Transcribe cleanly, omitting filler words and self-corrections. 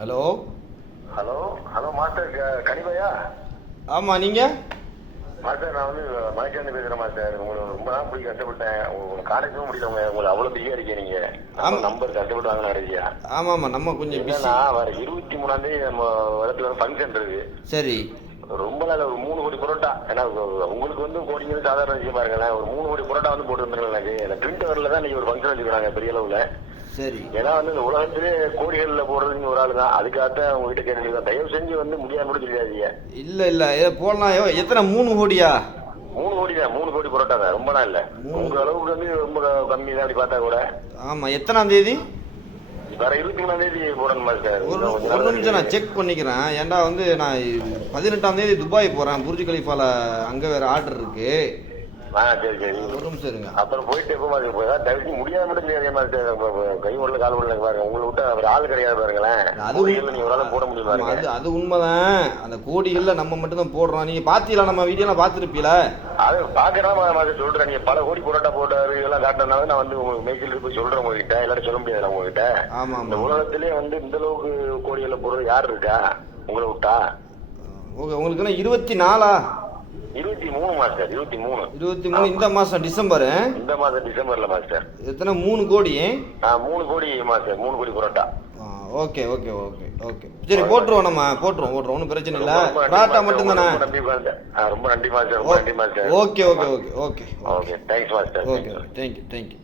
Hello hello hello master கனிபாயா? ஆமாம் நீங்கள்? மாஸ்டர் நான் வந்து மலைச்சாந்தி பேசுகிறேன் மாஸ்டர். உங்களுக்கு ரொம்ப நாள் பிடிக்க கஷ்டப்பட்டேன். உங்களுக்கு காலேஜும் முடியல, உங்களுக்கு அவ்வளோ பிஸியாக இருக்கீங்க நீங்கள். ஆமாம் நம்பர் கஷ்டப்பட்டு வாங்கின அடையா. ஆமாம் நம்ம கொஞ்சம் பிஸி. என்னன்னா வர 23ஆம் தேதி நம்ம இடத்துல வந்து ஃபங்க்ஷன் இருக்கு. சரி. ரொம்ப நாள் ஒரு 3 கோடி பரோட்டா. ஏன்னா உங்களுக்கு வந்து கோடிங்கிறது சாதாரண விஷயம் பாருங்களேன். ஒரு 3 கோடி பரோட்டா வந்து போட்டு வந்துருங்க எனக்கு. இந்த ட்வின் டவரில் தான் இன்னைக்கு ஒரு ஃபங்க்ஷன் வச்சுக்கிறாங்க பெரிய அளவில். சரி. ஏன்னா வந்து இந்த உலகத்திலே கோடிகளில் போடுறது நீங்க ஒரு ஆளு தான். அதுக்காகத்தான் உங்ககிட்ட கேட்டு தயவு செஞ்சு வந்து முடியாம கூட தெரியாதீங்க. இல்லை போடலாம். எத்தனை 3 கோடியா? 3 கோடி தான். 3 கோடி பரோட்டா தான். ரொம்ப நாள் இல்லை. உங்க அளவுக்கு வந்து ரொம்ப கம்மி தான் அப்படி பார்த்தா கூட. ஆமாம். எத்தனாம் தேதி? வர 23ஆம் தேதி போடணுமா சார்? ஒரு நிமிஷம் நான் செக் பண்ணிக்கிறேன். ஏன்டா வந்து நான் 18ஆம் தேதி துபாய் போகிறேன். புர்ஜ் கலிஃபால அங்கே வேறு ஆர்டர் இருக்கு. சரி. ஒரு நிமிஷம் இருங்க. அப்புறம் போயிட்டு எப்போ மாதிரி போய் தவிர்த்து முடியாத மட்டும் தெரியாத மாதிரி கை உடல கால் உடல பாருங்க. உங்களை விட்டு அவர் ஆள் கிடையாது பாருங்களேன். அது நீங்க ஒரு ஆளும் போட முடியும் பாருங்க. அது உண்மைதான். அந்த கோடிகளில் நம்ம மட்டும் தான் போடுறோம். நீங்க பாத்தீங்களா? நம்ம வீடியோலாம் பார்த்துருப்பீல. அது பாக்கிறதா சொல்றேன். நீங்க பல கோடி புரோட்டா போட்டாரு இதெல்லாம் காட்டினாலும் நான் வந்து உங்களுக்கு மேய்ச்சலுக்கு போய் சொல்றேன் உங்ககிட்ட. எல்லாரும் சொல்ல முடியாது உங்ககிட்ட. ஆமா. இந்த உலகத்திலே வந்து இந்த அளவுக்கு கோடிகளில் போடுறது யாரு இருக்கா உங்களை விட்டா? உங்களுக்கு 24ஆ? 23 மாஸ்டர். 23 இந்த மாசம் டிசம்பர். இந்த மாசம் டிசம்பர்ல மாஸ்டர். எத்தனை? 3 கோடி. 3 கோடி மாஸ்டர். 3 கோடி பரோட்டா. ஓகே. சரி போட்டுருவோம். நம்ம போட்டுருவோம். ஒன்றும் பிரச்சனை இல்லை. பரோட்டா மட்டும் தானே? ரொம்ப நன்றி master. Okay. Okay thanks master. Okay thank you.